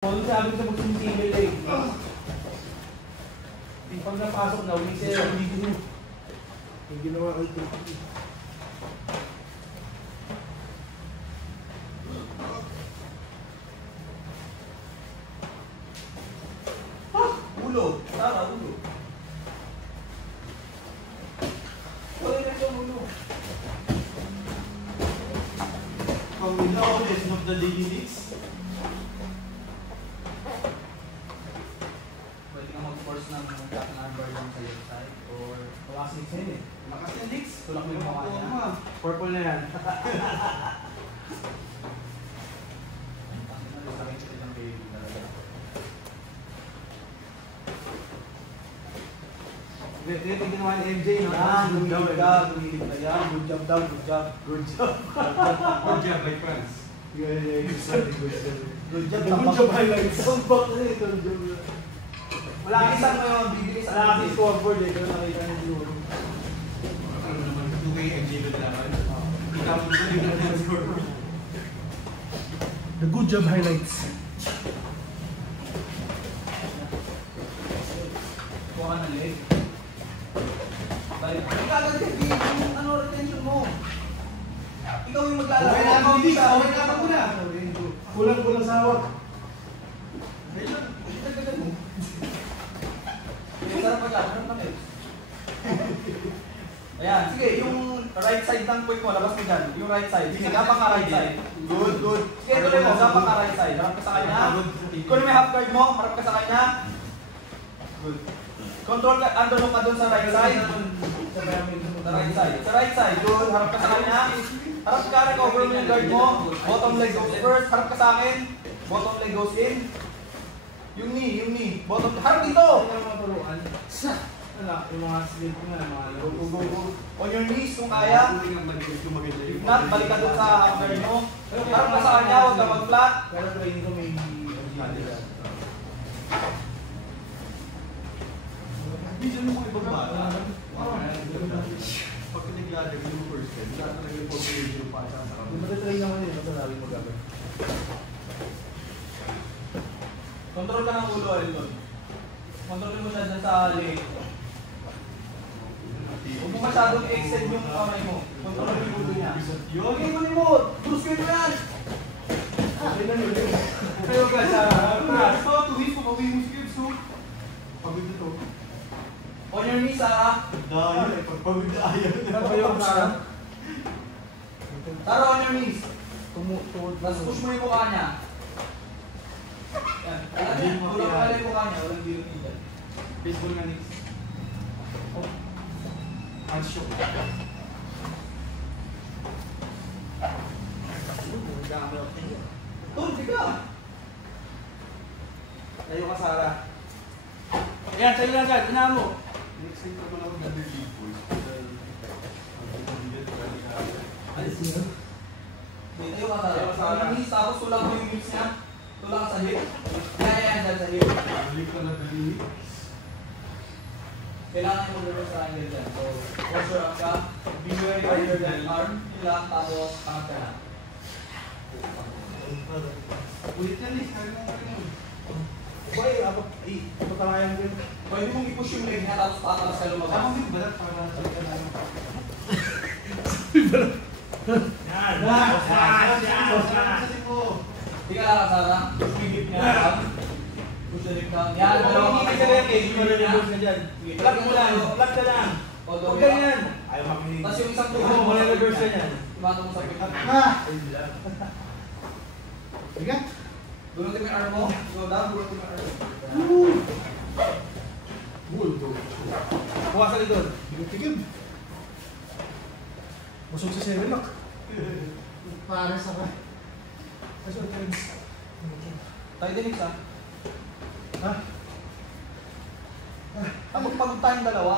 Kung sabi ko sa pagsisingle leg. Pag napasok na, uwi siya yung video. Yung ginawa ko ito. Ulo. Tara, ulo. Wala na siyang ulo. Pamilya ko, lesson of the daily needs. Pwede ka mag-force ng lock number lang sa left side or lakas leaks yun eh. Lakas ng leaks. Tulak mo yung mukha niya. Purple na yan. Ito ginawa ni MJ, no? Dumilip ka yan. Good job daw, good job. Good job. Good job, my friends. Yeah, good job. Good job, Good job highlights. Tambak na ito. Wala isang mo yun, bibilis Wala kasi scoreboard eh, pero nakita niyo siguro. Ano naman, 2K MJ ba naman? Kita mo naman yung natin scoreboard. The good job highlights. Kuha ka ng leg. Balik. Kagad yung ano, retention mo. Ikaw yung maglalaro. Okay na, bilis. Okay na, ako na. Kulang sa hawak. Ayun, dagdagan mo. Sarap pag sarap na legs. Ayan, sige, yung right side ng point mo, labas mo dyan. Yung right side. Sige, gapang ka right side. Good, good. Sige, tuloy mo, gapang ka right side. Harap ka sa kanya. Kung may half guard mo, harap ka sa kanya. Good. Control ka, andun ka dun sa right side. Sa right side. Sa right side, good. Harap ka sa kanya. Harap ka, recover mo yung guard mo. Bottom leg goes first. Harap ka sa akin. Bottom leg goes in. Yung knee. Bottom, harap dito! Wala, yung mga slip ko nga, mga Go. On your knees kung kaya. If not, balik ka dun sa upper mo. Harap ka sa kanya, huwag ka mag-flat. pero training ko may Minsan mo kung ibang bata, pagka naglalagay yung first head, wala talaga yung population yung pasa sa Yung kamay. matatrain naman yun, masasabi mo gagawin. Control ka ng ulo, Elton. Control mo siya dyan sa leg. Huwag mo masyadong i-extend yung kamay mo. Control yung ulo niya. Okay, kunin mo! Bruce ko yan! Okay na yun. Kayo ka sa... Tuwis ko, pagawin mo si Gibbs, no? Pagod ito. On your knees, ha? Dahil, pagpagod na ayaw. Napayong ka. Tara, on your knees. Tumutuod na. Tapos push mo yung mukha niya. Yan. Alam niya, tulak mo yung mukha niya. Walang dilo niya. Baseball nga next. Hands shock. Tulog ka! Tayo ka, Sarah. Ayan, tayo lang agad. Ina mo. Next time naman ako nag-leave boys. Alis niyo. Dito yung kasara. On your knees, tapos tulak mo yung hips niya. Tulak ka sa hip. Yan, dyan sa hip. Balik ka na dali. Kailangan yung mag-reverse triangle dyan. So, posture up ka. Be very under that arm. Yun lang, tapos angat ka na. Ulit yan eh. Kaya mo ka rin. Boy, patamayan ko yun. Pwede mong i-push yung leg niya, tapos tatalas ka lumabas. Tama din balat para sa ka na. Hindi ka lakasara. Push yung hip niya. Push the hip down. Yan, dalawang kamay mo. Plug mo lang. Plug ka lang. All the Huwag way up. ganyan. Ayaw makinig. Tapos yung isang Ano, tuhod mo. wala reverse ka yan. Imato mo sa hip. Sige. Dunutin mo yung arm mo. Go down, dunutin mo yung arm mo. Bukas ka doon. Tigil. Busog sa 7-lock. Para sa ka. Kasod ka rin. Tayo din, ha? Ha? Pagod tayong dalawa.